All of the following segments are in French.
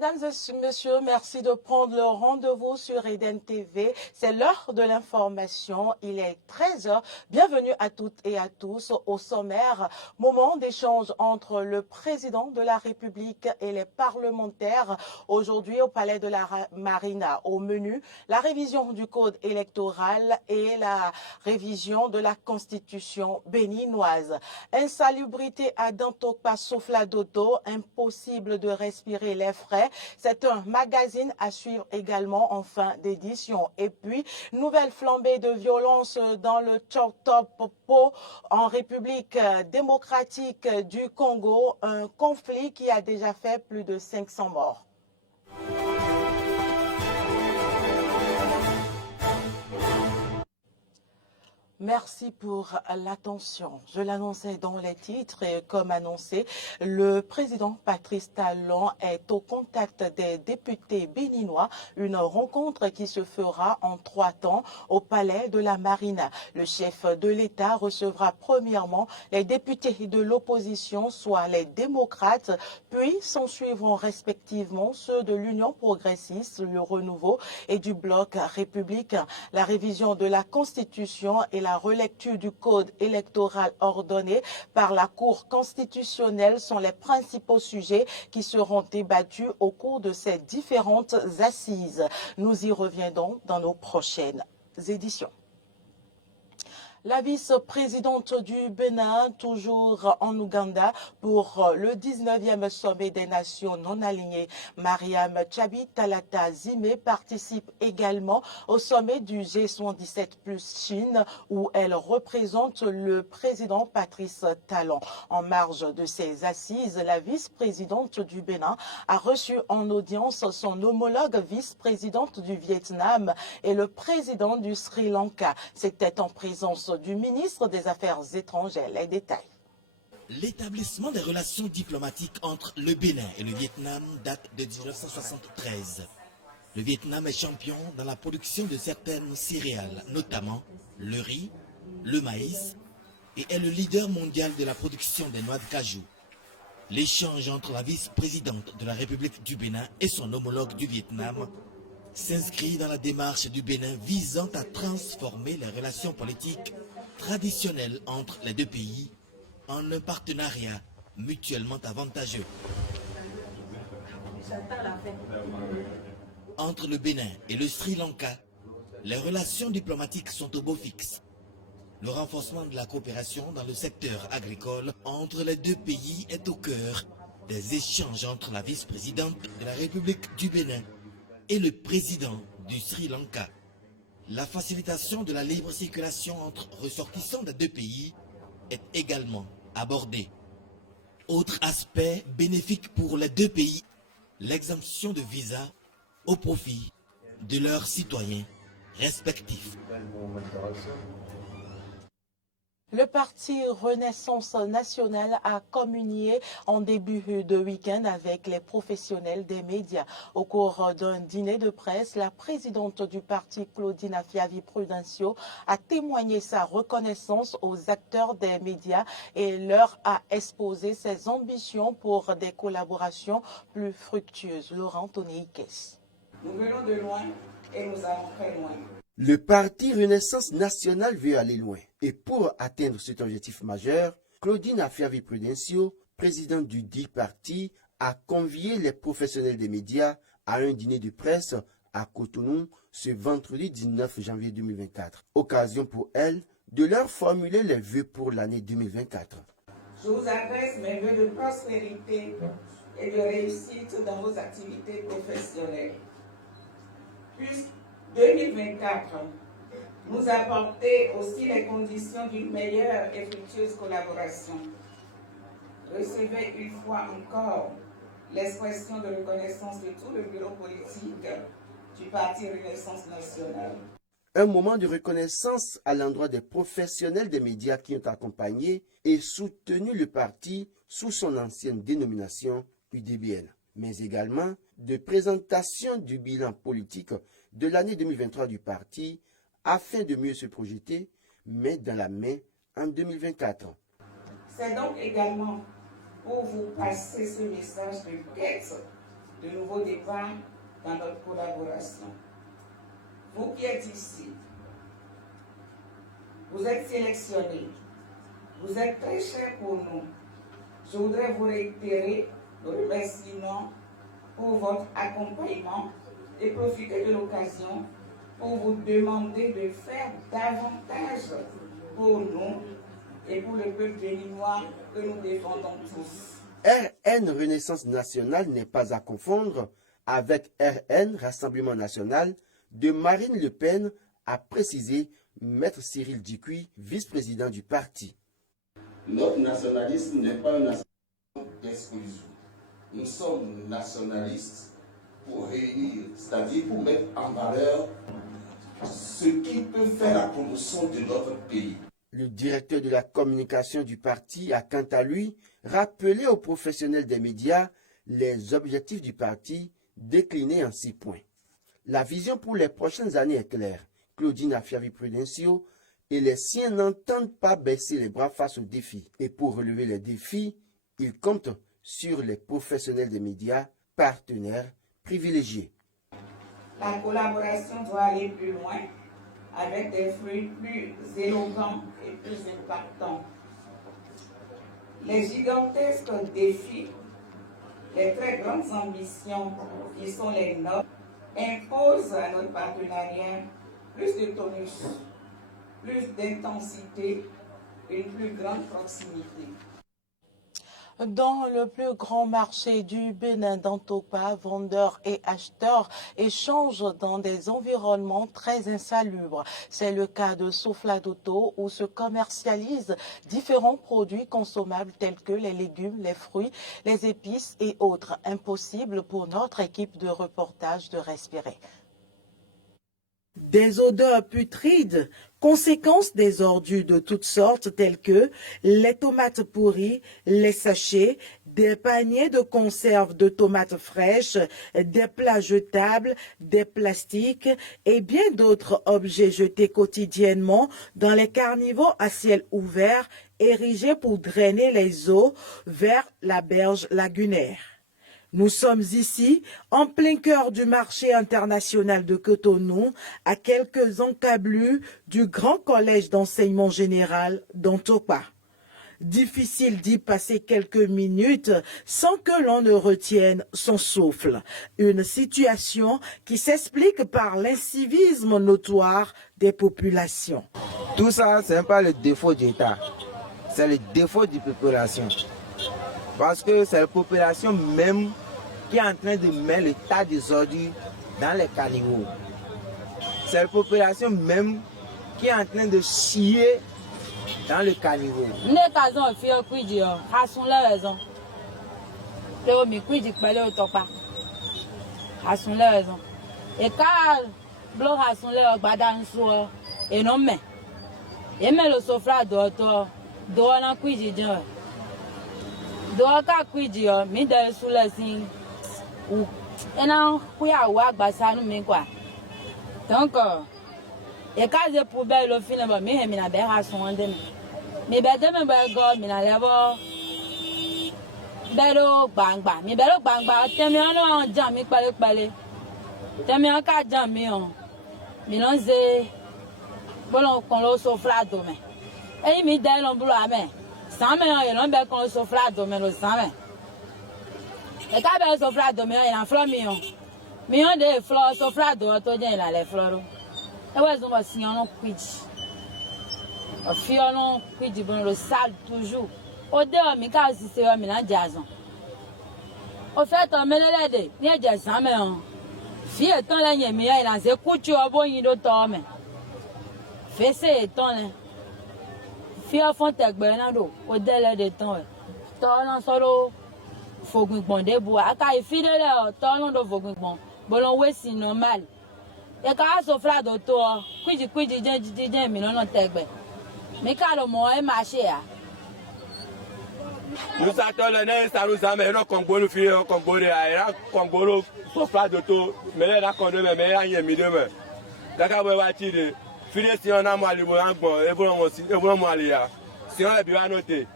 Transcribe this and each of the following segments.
Mesdames et messieurs, merci de prendre le rendez-vous sur Eden TV. C'est l'heure de l'information. Il est 13 heures. Bienvenue à toutes et à tous au sommaire. Moment d'échange entre le président de la République et les parlementaires. Aujourd'hui au Palais de la Marina. Au menu, la révision du code électoral et la révision de la Constitution béninoise. Insalubrité à Dantokpa Sofladoto, impossible de respirer les frais. C'est un magazine à suivre également en fin d'édition. Et puis, nouvelle flambée de violence dans le Tchop-Top-Po en République démocratique du Congo, un conflit qui a déjà fait plus de 500 morts. Merci pour l'attention. Je l'annonçais dans les titres et comme annoncé, le président Patrice Talon est au contact des députés béninois, une rencontre qui se fera en 3 temps au Palais de la Marina. Le chef de l'État recevra premièrement les députés de l'opposition, soit les démocrates, puis s'en suivront respectivement ceux de l'Union progressiste, le Renouveau et du Bloc républicain. La révision de la Constitution et la relecture du code électoral ordonné par la Cour constitutionnelle sont les principaux sujets qui seront débattus au cours de ces différentes assises. Nous y reviendrons dans nos prochaines éditions. La vice-présidente du Bénin, toujours en Ouganda, pour le 19e sommet des nations non alignées, Mariam Tchabi Talata Zimé, participe également au sommet du G77 plus Chine, où elle représente le président Patrice Talon. En marge de ces assises, la vice-présidente du Bénin a reçu en audience son homologue vice-présidente du Vietnam et le président du Sri Lanka. C'était en présence du ministre des Affaires étrangères. Les détails. L'établissement des relations diplomatiques entre le Bénin et le Vietnam date de 1973. Le Vietnam est champion dans la production de certaines céréales, notamment le riz, le maïs, et est le leader mondial de la production des noix de cajou. L'échange entre la vice-présidente de la République du Bénin et son homologue du Vietnam s'inscrit dans la démarche du Bénin visant à transformer les relations politiques traditionnelles entre les deux pays en un partenariat mutuellement avantageux. Entre le Bénin et le Sri Lanka, les relations diplomatiques sont au beau fixe. Le renforcement de la coopération dans le secteur agricole entre les deux pays est au cœur des échanges entre la vice-présidente de la République du Bénin et le président du Sri Lanka. La facilitation de la libre circulation entre ressortissants des deux pays est également abordée. Autre aspect bénéfique pour les deux pays, l'exemption de visa au profit de leurs citoyens respectifs. Le parti Renaissance nationale a communié en début de week-end avec les professionnels des médias. Au cours d'un dîner de presse, la présidente du parti, Claudine Afiavi-Prudencio, a témoigné sa reconnaissance aux acteurs des médias et leur a exposé ses ambitions pour des collaborations plus fructueuses. Laurent Toniikes. Nous venons de loin et nous allons très loin. Le parti Renaissance nationale veut aller loin. Et pour atteindre cet objectif majeur, Claudine Afiavi-Prudencio, présidente du dit parti, a convié les professionnels des médias à un dîner de presse à Cotonou ce vendredi 19 janvier 2024. Occasion pour elle de leur formuler les vœux pour l'année 2024. Je vous adresse mes vœux de prospérité et de réussite dans vos activités professionnelles. Plus 2024 nous apporter aussi les conditions d'une meilleure et fructueuse collaboration. Recevez une fois encore l'expression de reconnaissance de tout le bureau politique du Parti Renaissance nationale. Un moment de reconnaissance à l'endroit des professionnels des médias qui ont accompagné et soutenu le parti sous son ancienne dénomination UDBN, mais également de présentation du bilan politique de l'année 2023 du parti afin de mieux se projeter, main dans la main, en 2024. C'est donc également pour vous passer ce message de quête de nouveaux départs dans notre collaboration. Vous qui êtes ici, vous êtes sélectionnés, vous êtes très chers pour nous. Je voudrais vous réitérer nos remerciements pour votre accompagnement et profiter de l'occasion pour vous demander de faire davantage pour nous et pour le peuple béninois que nous défendons tous. RN Renaissance Nationale n'est pas à confondre avec RN Rassemblement National de Marine Le Pen, a précisé Maître Cyril Dikuy, vice-président du parti. Notre nationalisme n'est pas un nationalisme d'exclusion. Nous sommes nationalistes pour réunir, c'est-à-dire pour mettre en valeur ce qui peut faire la promotion de notre pays. Le directeur de la communication du parti a quant à lui rappelé aux professionnels des médias les objectifs du parti déclinés en 6 points. La vision pour les prochaines années est claire. Claudine Afiavi-Prudencio et les siens n'entendent pas baisser les bras face aux défis. Et pour relever les défis, ils comptent sur les professionnels des médias, partenaires privilégiés. La collaboration doit aller plus loin avec des fruits plus éloquents et plus impactants. Les gigantesques défis, les très grandes ambitions qui sont les nôtres imposent à notre partenariat plus de tonus, plus d'intensité, une plus grande proximité. Dans le plus grand marché du Bénin d'Antopa, vendeurs et acheteurs échangent dans des environnements très insalubres. C'est le cas de Sofladoto où se commercialisent différents produits consommables tels que les légumes, les fruits, les épices et autres. Impossible pour notre équipe de reportage de respirer. Des odeurs putrides, conséquence des ordures de toutes sortes telles que les tomates pourries, les sachets, des paniers de conserve de tomates fraîches, des plats jetables, des plastiques et bien d'autres objets jetés quotidiennement dans les carnivores à ciel ouvert érigés pour drainer les eaux vers la berge lagunaire. Nous sommes ici, en plein cœur du marché international de Cotonou, à quelques encablures du Grand Collège d'enseignement général d'Antopa. Difficile d'y passer quelques minutes sans que l'on ne retienne son souffle. Une situation qui s'explique par l'incivisme notoire des populations. Tout ça, ce n'est pas le défaut d'État, c'est le défaut de population. Parce que c'est la population même qui est en train de mettre le tas des ordures dans les caniveaux. C'est la population même qui est en train de chier dans le caniveau. Doka kuidio mi da sula sin u ena kuya wa gbasanu mi kwa donc e ka je poubelle au fin ba mi he mi na be ha son de mi be de me ba go mi na lebo bero gbangba mi bero gbangba temi ono jan mi pale pale temi ka jan mi on mi no ze bolon kon lo so flado me e mi da lo bulo ame Same et l'on be kon sofla domeno same. E ka be sofla domeno ina flo mion. Mion de flo sofla do to je ina le floro. E we zo mo sian no kwiji. O fi ono kwiji bon lo sal toujours. O de o mi ka si se o mi na jazon. O fe to melele de ni e je same on. Fi e ton le yen mi e ina se kuchu obo yin do to me. Fe se e ton le. Fia fonte egbe na do o dele de ton to na soro fogun gbon de bu aka ifidele to na do fogun gbon bolon we si normal e ka so fra do to kwiji je mi no tegbe mi ka lo mo e ma se ya nous attendons les ça nous amène no kongbolu fi kongbolu era kongbolu so fra do to mele na kondo me ya yen mi de me daga bo wa ti de File si on a mal libo angbon e bo mo alia si on e bi wa note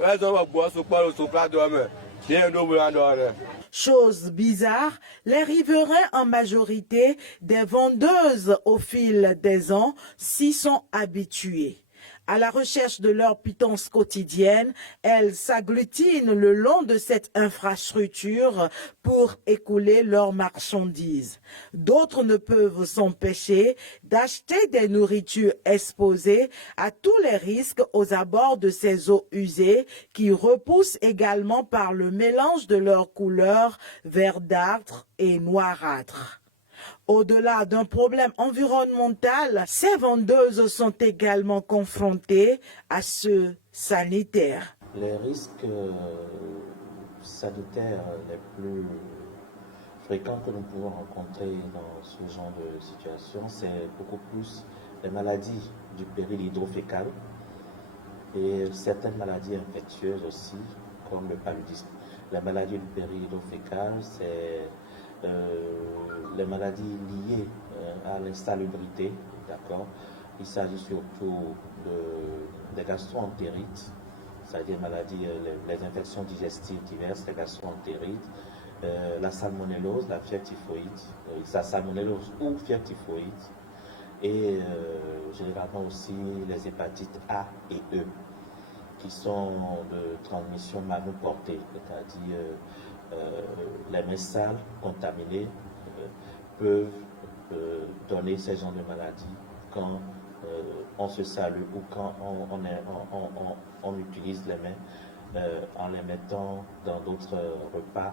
e zo bo so po so pla do me bien do bo do re. Chose bizarre, les riverains en majorité des vendeuses au fil des ans s'y sont habitués. À la recherche de leur pitance quotidienne, elles s'agglutinent le long de cette infrastructure pour écouler leurs marchandises. D'autres ne peuvent s'empêcher d'acheter des nourritures exposées à tous les risques aux abords de ces eaux usées qui repoussent également par le mélange de leurs couleurs verdâtres et noirâtres. Au-delà d'un problème environnemental, ces vendeuses sont également confrontées à ceux sanitaires. Les risques sanitaires les plus fréquents que nous pouvons rencontrer dans ce genre de situation, c'est beaucoup plus les maladies du péril hydrofécal et certaines maladies infectieuses aussi, comme le paludisme. La maladie du péril hydrofécal, c'est les maladies liées à l'insalubrité, d'accord. Il s'agit surtout des gastro-entérites, c'est-à-dire les infections digestives diverses, les gastro-entérites, la salmonellose, la fièvre typhoïde, la salmonellose ou fièvre typhoïde, et généralement aussi les hépatites A et E, qui sont de transmission monoportée, c'est-à-dire les mains sales contaminées peuvent donner ces genres de maladies quand on se salue ou quand on utilise les mains en les mettant dans d'autres repas.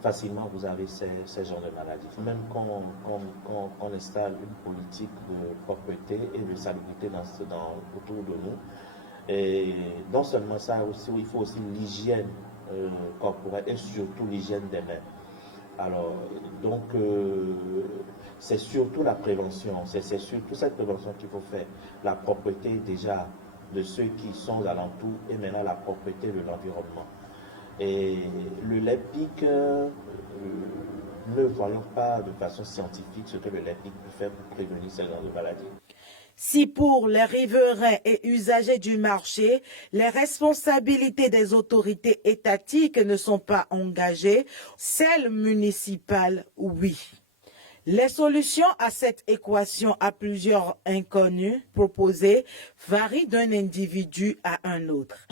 Facilement, vous avez ces genres de maladies. Même quand on installe une politique de propreté et de salubrité autour de nous, et non seulement ça, aussi, il faut aussi l'hygiène corporelle et surtout l'hygiène des mains. Alors, donc, c'est surtout la prévention, c'est surtout cette prévention qu'il faut faire. La propreté déjà de ceux qui sont alentours et maintenant la propreté de l'environnement. Et le lait pique, ne voyons pas de façon scientifique ce que le lait pique peut faire pour prévenir ce genre de maladie. Si pour les riverains et usagers du marché, les responsabilités des autorités étatiques ne sont pas engagées, celles municipales, oui. Les solutions à cette équation à plusieurs inconnus proposées varient d'un individu à un autre.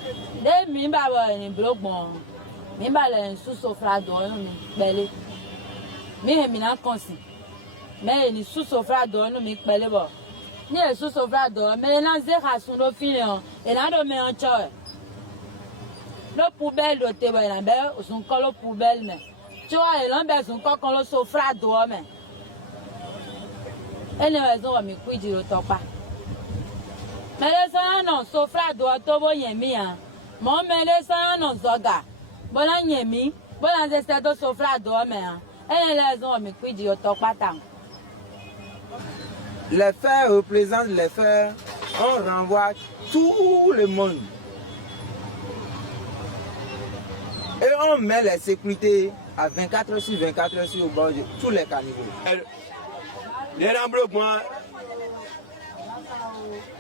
Ni esu sovrado mais na zera sun do filion e na do me on choe lo poubelle do te ba na be sun ko lo poubelle me choe e lo be sun ko kon lo sovrado me ene we zo mi kwiji ro topa me le sa no sovrado to bo yen mi an mo me le sa no zoga bo la yen mi bo la ze se do sovrado me an ene le zo mi kwiji ro topa tam. Les faits représentent les faits, on renvoie tout le monde. Et on met les sécurités à 24 heures sur 24 heures sur le bord de tous les caniveaux.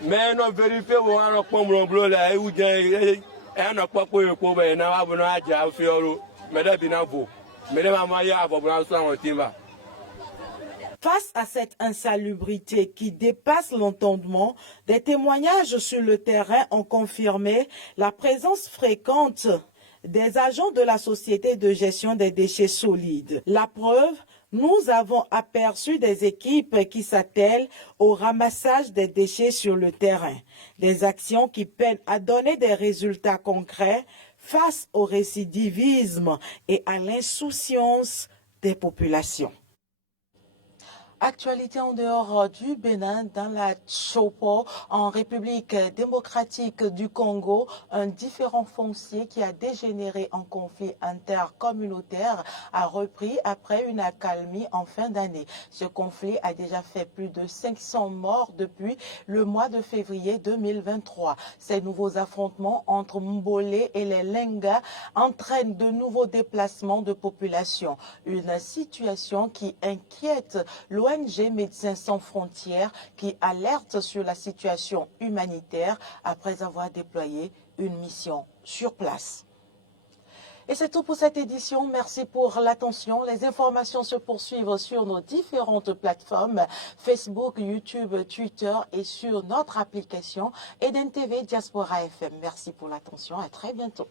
Mais on vérifie où on a comme l'ombre là, où on a pas pour mais on a besoin de faire mais là bien vous. Mais là maman y a pas besoin de ça on timba. Face à cette insalubrité qui dépasse l'entendement, des témoignages sur le terrain ont confirmé la présence fréquente des agents de la Société de gestion des déchets solides. La preuve, nous avons aperçu des équipes qui s'attellent au ramassage des déchets sur le terrain. Des actions qui peinent à donner des résultats concrets face au récidivisme et à l'insouciance des populations. Actualité en dehors du Bénin, dans la Chopo, en République démocratique du Congo, un différend foncier qui a dégénéré en conflit intercommunautaire a repris après une accalmie en fin d'année. Ce conflit a déjà fait plus de 500 morts depuis le mois de février 2023. Ces nouveaux affrontements entre Mbolé et les Lenga entraînent de nouveaux déplacements de population. Une situation qui inquiète l'ONG Médecins sans frontières qui alerte sur la situation humanitaire après avoir déployé une mission sur place. Et c'est tout pour cette édition. Merci pour l'attention. Les informations se poursuivent sur nos différentes plateformes Facebook, YouTube, Twitter et sur notre application Eden TV Diaspora FM. Merci pour l'attention. À très bientôt.